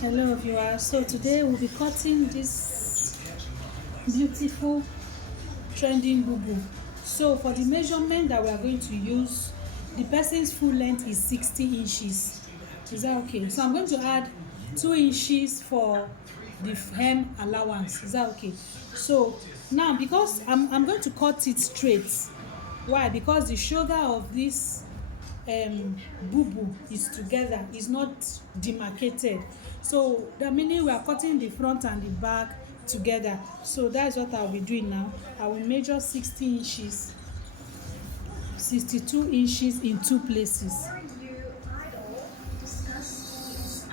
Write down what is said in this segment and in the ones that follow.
Hello viewers, so today we'll be cutting this beautiful trending bubu. So for the measurement that we are going to use, the person's full length is 60 inches. Is that okay? So I'm going to add 2 inches for the hem allowance. Is that okay? So now because I'm going to cut it straight. Why? Because the shoulder of this bubu is together, is not demarcated, so that meaning we are cutting the front and the back together. So that's what I'll be doing now. I will measure 60 inches, 62 inches in two places.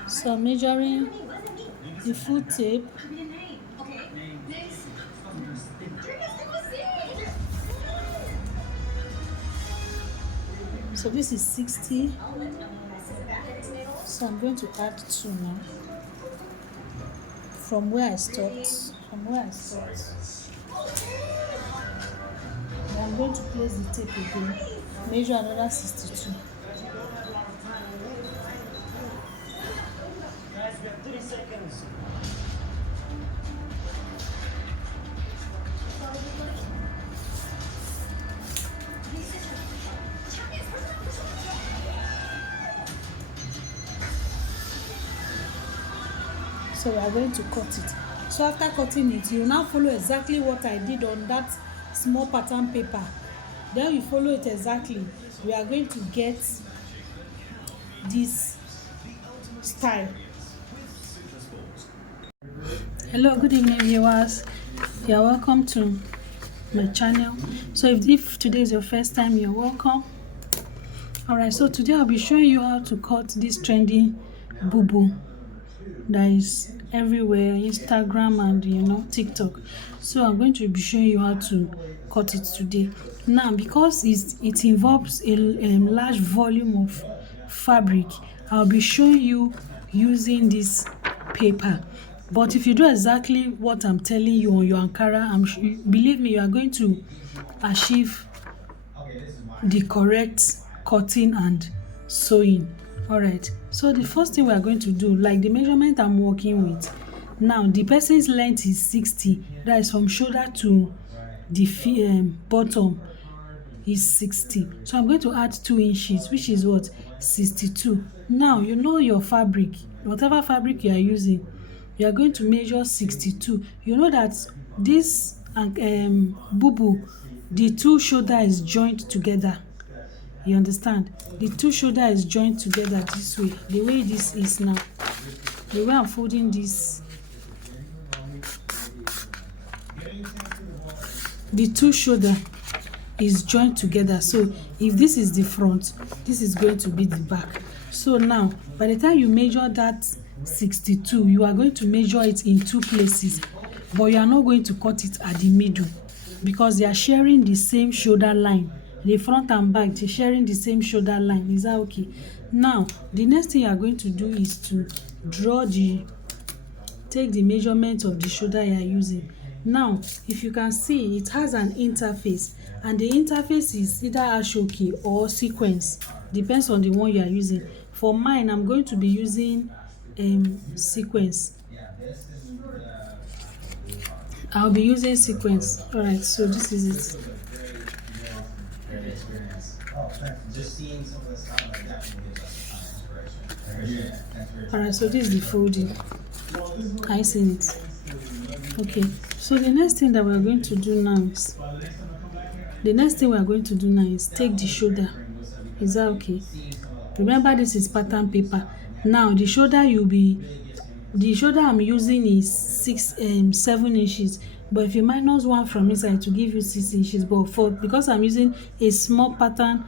So I'm measuring the full tape. So this is 60. So I'm going to add 2 now. From where I stopped. Then I'm going to place the tape again. Measure another 62. So we are going to cut it. So after cutting it, you now follow exactly what I did on that small pattern paper. Then you follow it exactly. We are going to get this style. Hello, good evening viewers. You're welcome to my channel. So if today is your first time, you're welcome. Alright, so today I'll be showing you how to cut this trending bubu that is everywhere, Instagram and TikTok. So I'm going to be showing you how to cut it today. Now because it involves a large volume of fabric, I'll be showing you using this paper. But if you do exactly what I'm telling you on your Ankara, believe me, you are going to achieve the correct cutting and sewing. Alright, so the first thing we are going to do, like the measurement I'm working with now, the person's length is 60. That is from shoulder to the bottom is 60. So I'm going to add 2 inches, which is what? 62. Now you know your fabric, whatever fabric you are using, you are going to measure 62. You know that this bubu, the two shoulder is joined together. You understand? The two shoulder is joined together this way, the way this is now. The way I'm folding this, the two shoulder is joined together. So if this is the front, this is going to be the back. So now by the time you measure that 62, you are going to measure it in 2 places, but you are not going to cut it at the middle because they are sharing the same shoulder line. The front and back, they're sharing the same shoulder line. Is that okay? Now the next thing you are going to do is to take the measurement of the shoulder you are using. Now if you can see, it has an interface, and the interface is either ashoki or sequence, depends on the one you are using. For mine, I'm going to be using sequence. I'll be using sequence. Alright, so this is it. Alright, so this is the folding. I see it. Okay, so the next thing we are going to do now is take the shoulder. Is that okay? Remember, this is pattern paper. Now the shoulder I'm using is 7 inches, but if you minus 1 from inside to give you 6 inches, but because I'm using a small pattern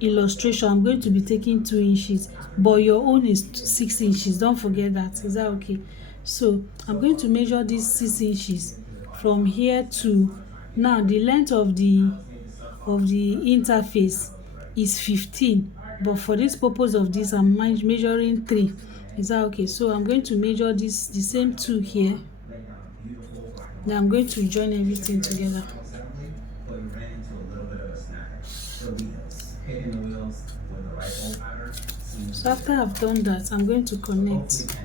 illustration, I'm going to be taking 2 inches, but your own is 6 inches. Don't forget that. Is that okay? So I'm going to measure these 6 inches from here to now. The length of the interface is 15, but for this purpose of this, I'm measuring 3. Is that okay? So I'm going to measure this, the same 2 here. Now I'm going to join everything together. So after I've done that, I'm going to connect.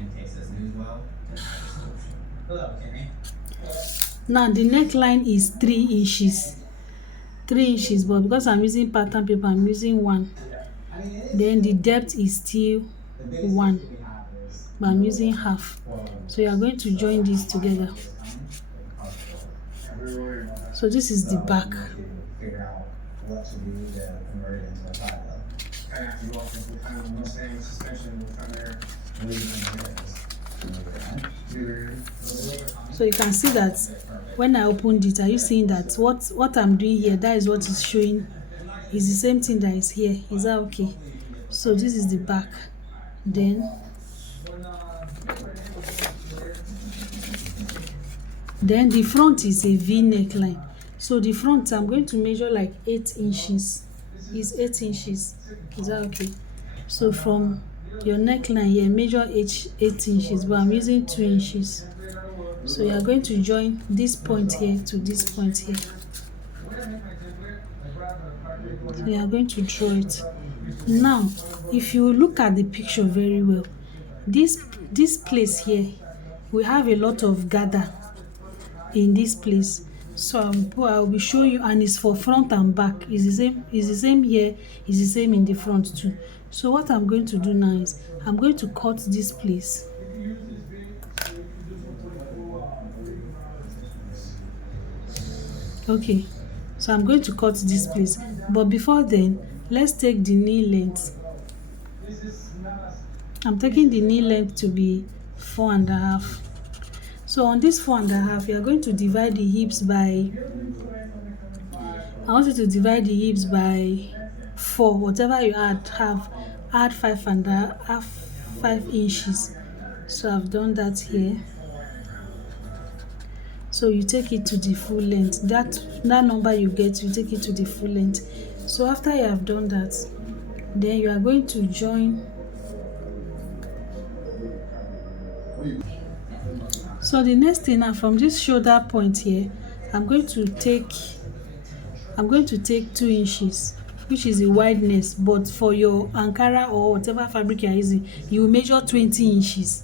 Now the neckline is 3 inches. 3 inches, but because I'm using pattern paper, I'm using 1. Then the depth is still 1, but I'm using half. So you are going to join these together. So this is the back. So you can see that when I opened it, are you seeing that what I'm doing here, that is what is showing, is the same thing that is here. Is that okay? So this is the back. Then the front is a V neckline. So the front, I'm going to measure like 8 inches. Is 8 inches. Is that okay? So from your neckline here, measure 8 inches, but I'm using 2 inches. So you are going to join this point here to this point here. So you are going to draw it. Now, if you look at the picture very well, this place here, we have a lot of gather in this place. So I'll be showing you, and it's for front and back. It's the same here, it's the same in the front too. So what I'm going to do now is I'm going to cut this place. Okay, so I'm going to cut this place, but before then, let's take the knee length. I'm taking the knee length to be 4.5. So on this 4.5, you are going to divide the hips by, I want you to divide the hips by 4. Whatever you add 5 inches. So I've done that here. So you take it to the full length. That number you get, you take it to the full length. So after you have done that, then you are going to join. So the next thing now, from this shoulder point here, I'm going to take 2 inches, which is the wideness, but for your Ankara or whatever fabric you are using, you will measure 20 inches.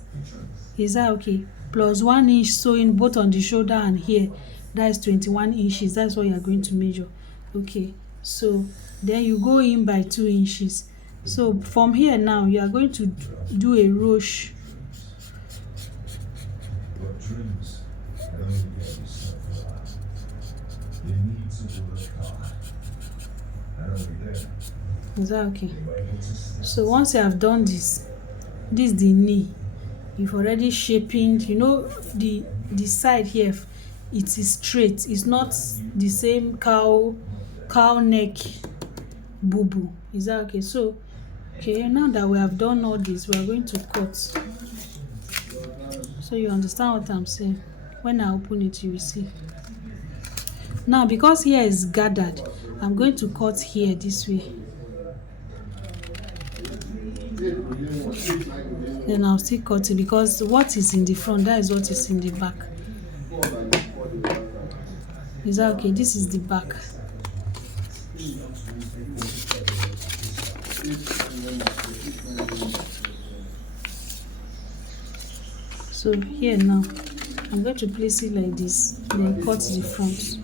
Is that okay? Plus 1 inch sewing both on the shoulder and here, that is 21 inches. That's what you are going to measure. Okay, so then you go in by 2 inches. So from here now, you are going to do a ruche. Is that okay? So once you have done this is the knee. You've already shaping, you know, the side here, it is straight. It's not the same cow neck bubu. Is that okay? So okay, now that we have done all this, we are going to cut. So you understand what I'm saying? When I open it, you will see. Now because here is gathered, I'm going to cut here this way. Then I'll still cut it, because what is in the front, that is what is in the back. Is that okay? This is the back. So here now, I'm going to place it like this, then cut the front.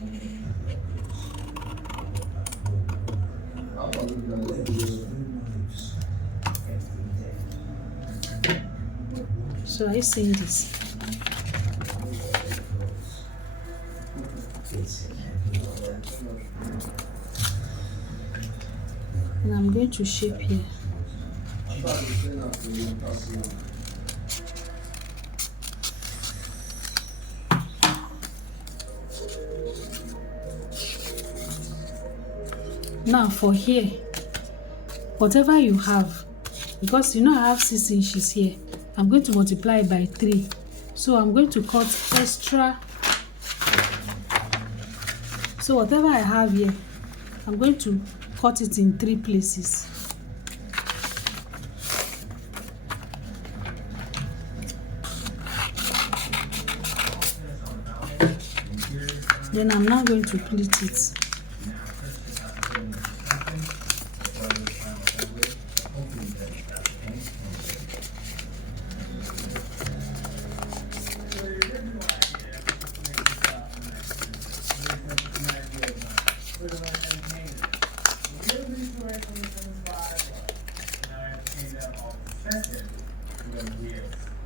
So are you seeing this? And I'm going to shape here. Now for here, whatever you have, because you know I have 6 inches here, I'm going to multiply by 3. So I'm going to cut extra. So whatever I have here, I'm going to cut it in 3 places. Then I'm now going to pleat it.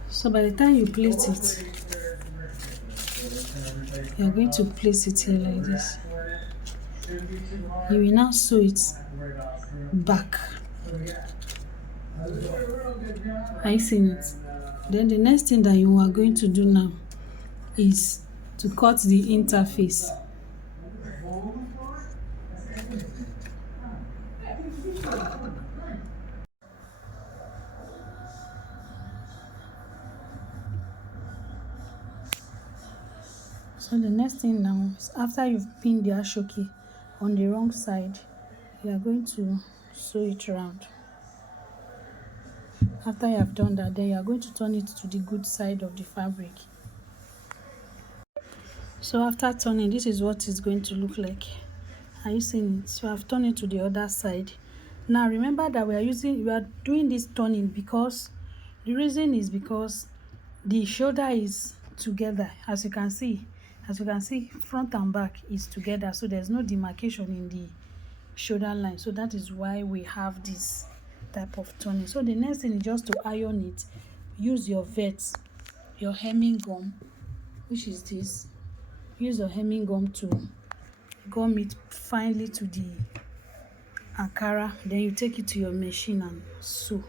So by the time you plait it, you're going to place it here like this. You will now sew it back. Are you seeing it? Then the next thing that you are going to do now is to cut the interface. So the next thing now is, after you've pinned the ashoke on the wrong side, you are going to sew it round. After you have done that, then you are going to turn it to the good side of the fabric. So after turning, this is what it's going to look like. Are you seeing it? So I've turned it to the other side. Now remember that we are doing this turning because the reason is because the shoulder is together. As you can see, front and back is together, so there's no demarcation in the shoulder line. So that is why we have this type of turning. So the next thing is just to iron it. Use your vet, your hemming gum, which is this. Use your hemming gum to gum it finely to the Ankara. Then you take it to your machine and sew.